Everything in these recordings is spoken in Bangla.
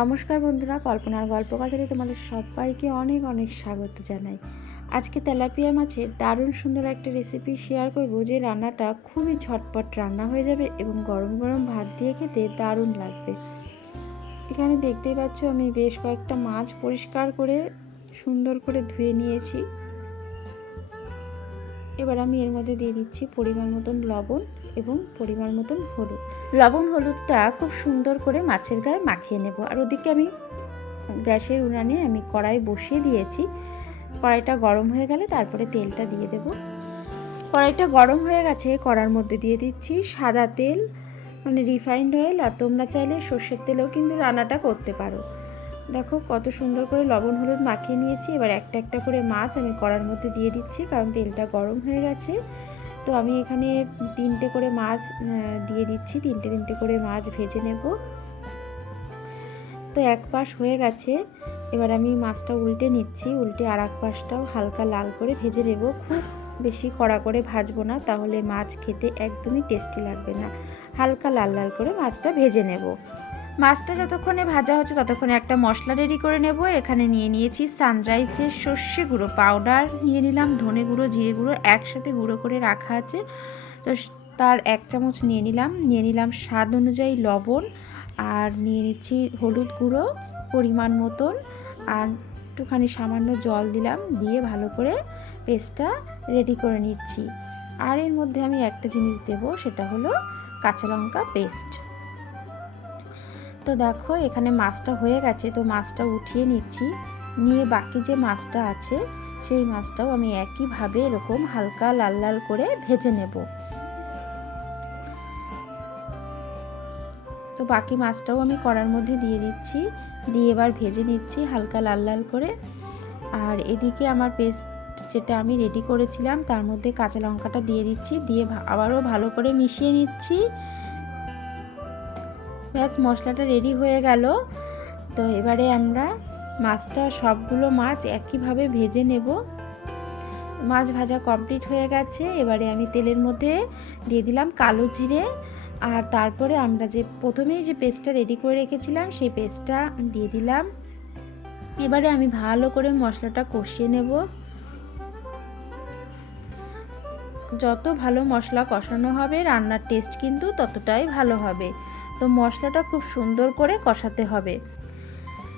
নমস্কার বন্ধুরা, কল্পনার গল্প কথাতে তোমাদের সবাইকে অনেক অনেক স্বাগত জানাই। আজকে তেলাপিয়া মাছের দারুণ সুন্দর একটা রেসিপি শেয়ার করব যে রান্নাটা খুবই ঝটপট রান্না হয়ে যাবে এবং গরম গরম ভাত দিয়ে খেতে দারুণ লাগবে। এখানে দেখতেই পাচ্ছ আমি বেশ কয়েকটা মাছ পরিষ্কার করে, সুন্দর করে ধুয়ে নিয়েছি। এবার আমি এর মধ্যে দিয়ে দিচ্ছি পরিমাণ মতন লবণ। এবং পরিমাণ মতন হলুদ। লবণ হলুদটা খুব সুন্দর করে মাছের গায়ে মাখিয়ে নেব। আর ওদিকে আমি গ্যাসের উনানে আমি কড়াই বসিয়ে দিয়েছি। কড়াইটা গরম হয়ে গেলে তারপরে তেলটা দিয়ে দেব। কড়াইটা গরম হয়ে গেছে, কড়ার মধ্যে দিয়ে দিচ্ছি সাদা তেল মানে রিফাইন্ড অয়েল। আর তোমরা চাইলে সর্ষের তেলেও কিন্তু রান্নাটা করতে পারো। দেখো কত সুন্দর করে লবণ হলুদ মাখিয়ে নিয়েছি। এবার একটা একটা করে মাছ আমি কড়ার মধ্যে দিয়ে দিচ্ছি, কারণ তেলটা গরম হয়ে গেছে। তো আমি এখানে তিনটে করে মাছ দিয়ে দিচ্ছি। তিনটে তিনটে করে মাছ ভেজে নেব। তো এক পাশ হয়ে গেছে। এবার আমি মাছটা উল্টে নিচ্ছি। উল্টে আর এক পাশটাও হালকা লাল করে ভেজে নেব। খুব বেশি কড়া করে ভাজবো না, তাহলে মাছ খেতে একদমই টেস্টি লাগবে না। হালকা লাল লাল করে মাছটা ভেজে নেব। মাছটা যতক্ষণে ভাজা হচ্ছে ততক্ষণে একটা মশলা রেডি করে নেব। এখানে নিয়ে নিয়েছি সানরাইজের সর্ষে গুঁড়ো পাউডার নিয়ে নিলাম ধনে গুঁড়ো, জিরে গুঁড়ো একসাথে গুঁড়ো করে রাখা আছে। তো তার এক চামচ নিয়ে নিলাম নিয়ে নিলাম স্বাদ অনুযায়ী লবণ আর নিয়ে নিচ্ছি হলুদ গুঁড়ো পরিমাণ মতন। আর একটুখানি সামান্য জল দিলাম, দিয়ে ভালো করে পেস্টটা রেডি করে নিচ্ছি। আর এর মধ্যে আমি একটা জিনিস দেব, সেটা হলো কাঁচা লঙ্কা পেস্ট তো দেখো, এখানে মাছটা হয়ে গেছে, তো মাছটা উঠিয়ে নিচ্ছি। নিয়ে বাকি যে মাছটা আছে, সেই মাছটাও আমি একইভাবে এরকম হালকা লাল লাল করে ভেজে নেব। তো বাকি মাছটাও আমি কড়ার মধ্যে দিয়ে দিচ্ছি, দিয়ে এবার ভেজে নিচ্ছি হালকা লাল লাল করে। আর এদিকে আমার পেস্ট যেটা আমি রেডি করেছিলাম, তার মধ্যে কাঁচা লঙ্কাটা দিয়ে দিচ্ছি, দিয়ে আবারও ভালো করে মিশিয়ে নিচ্ছি। ব্যাস, মশলাটা রেডি হয়ে গেল। তো এবারে আমরা মাছটা, সবগুলো মাছ একইভাবে ভেজে নেব। মাছ ভাজা কমপ্লিট হয়ে গেছে। এবারে আমি তেলের মধ্যে দিয়ে দিলাম কালো জিরে। আর তারপরে আমরা যে প্রথমেই যে পেস্টটা রেডি করে রেখেছিলাম, সেই পেস্টটা দিয়ে দিলাম। এবারে আমি ভালো করে মশলাটা কষিয়ে নেব। যত ভালো মশলা কষানো হবে, রান্নার টেস্ট কিন্তু ততটাই ভালো হবে। তো মশলাটা খুব সুন্দর করে কষাতে হবে।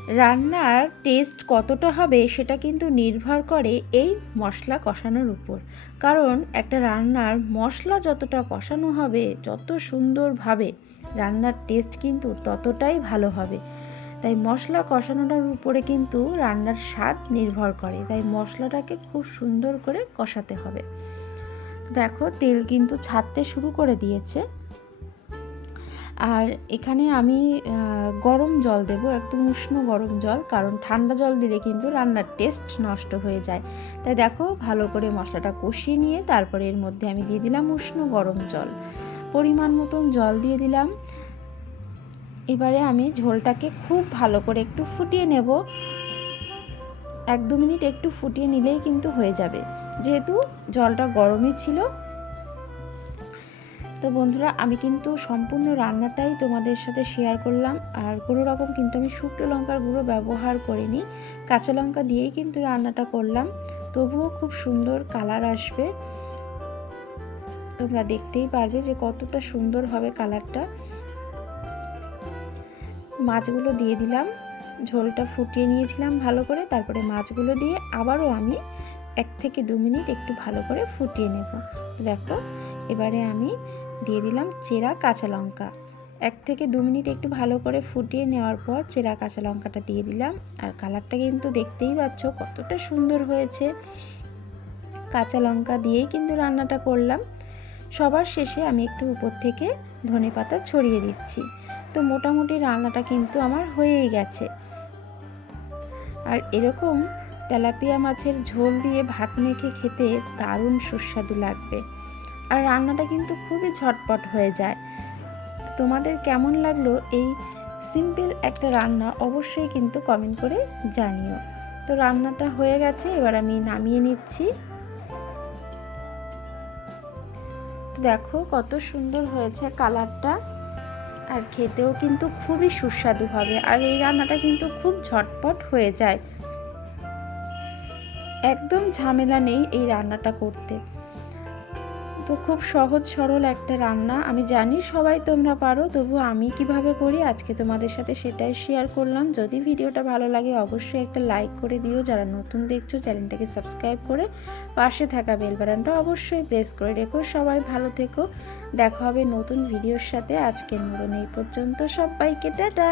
রান্নার টেস্ট কতটা হবে সেটা কিন্তু নির্ভর করে এই মশলা কষানোর উপর। কারণ একটা রান্নার মশলা যতটা কষানো হবে, যত সুন্দরভাবে রান্নার টেস্ট কিন্তু ততটাই ভালো হবে। তাই মশলা কষানোটার উপরে কিন্তু রান্নার স্বাদ নির্ভর করে। তাই মশলাটাকে খুব সুন্দর করে কষাতে হবে। দেখো তেল কিন্তু ছাড়তে শুরু করে দিয়েছে। আর এখানে আমি গরম জল দেব, একদম উষ্ণ গরম জল, কারণ ঠান্ডা জল দিলে কিন্তু রান্নার টেস্ট নষ্ট হয়ে যায়। তাই দেখো, ভালো করে মশলাটা কষিয়ে নিয়ে তারপরে এর মধ্যে আমি দিয়ে দিলাম উষ্ণ গরম জল। পরিমাণ মতন জল দিয়ে দিলাম। এবারে আমি ঝোলটাকে খুব ভালো করে একটু ফুটিয়ে নেব। এক দু মিনিট একটু ফুটিয়ে নিলেই কিন্তু হয়ে যাবে। যেহেতু জলটা গরমই ছিল তো বন্ধুরা, আমি কিন্তু সম্পূর্ণ রান্নাটাই তোমাদের সাথে শেয়ার করলাম। আর কোনো রকম কিন্তু আমি শুকনো লঙ্কার গুঁড়ো ব্যবহার করিনি। কাঁচা লঙ্কা দিয়েই কিন্তু রান্নাটা করলাম। তবুও খুব সুন্দর কালার আসবে। তোমরা দেখতেই পারবে যে কতটা সুন্দর হবে কালারটা মাছগুলো দিয়ে দিলাম। ঝোলটা ফুটিয়ে নিয়েছিলাম ভালো করে। তারপরে মাছগুলো দিয়ে আবারও আমি এক থেকে দু মিনিট একটু ভালো করে ফুটিয়ে নেব। দেখো, এবারে আমি দিয়ে দিলাম চেরা কাঁচা লঙ্কা। এক থেকে দু মিনিট একটু ভালো করে ফুটিয়ে নেওয়ার পর চেরা কাঁচা লঙ্কাটা দিয়ে দিলাম। আর কালারটা কিন্তু দেখতেই পাচ্ছ কতটা সুন্দর হয়েছে। কাঁচা লঙ্কা দিয়েই কিন্তু রান্নাটা করলাম। সবার শেষে আমি একটু উপর থেকে ধনে পাতা ছড়িয়ে দিচ্ছি। তো মোটামুটি রান্নাটা কিন্তু আমার হয়েই গেছে। আর এরকম তেলাপিয়া মাছের ঝোল দিয়ে ভাত মেখে খেতে দারুণ সুস্বাদু লাগবে। আর রান্নাটা কিন্তু খুবই ঝটপট হয়ে যায়। তোমাদের কেমন লাগল এই সিম্পল একটা রান্না অবশ্যই কিন্তু কমেন্ট করে জানিও। তো রান্নাটা হয়ে গেছে, এবার আমি নামিয়ে নিচ্ছি। দেখো কত সুন্দর হয়েছে কালারটা, আর খেতেও কিন্তু খুবই সুস্বাদু হবে, আর এই রান্নাটা কিন্তু খুব ঝটপট হয়ে যায়। একদম ঝামেলা নেই এই রান্নাটা করতে। তো খুব সহজ, সরল একটা রান্না। আমি জানি সবাই তোমরা পারো, তবু আমি কীভাবে করি আজকে তোমাদের সাথে সেটাই শেয়ার করলাম। যদি ভিডিওটা ভালো লাগে অবশ্যই একটা লাইক করে দিও। যারা নতুন দেখছ চ্যানেলটাকে সাবস্ক্রাইব করে পাশে থাকা বেল বাটনটা অবশ্যই প্রেস করে রেখো। সবাই ভালো থেকো। দেখা হবে নতুন ভিডিওর সাথে। আজকের মতন এই পর্যন্ত। সবাইকে, টাটা!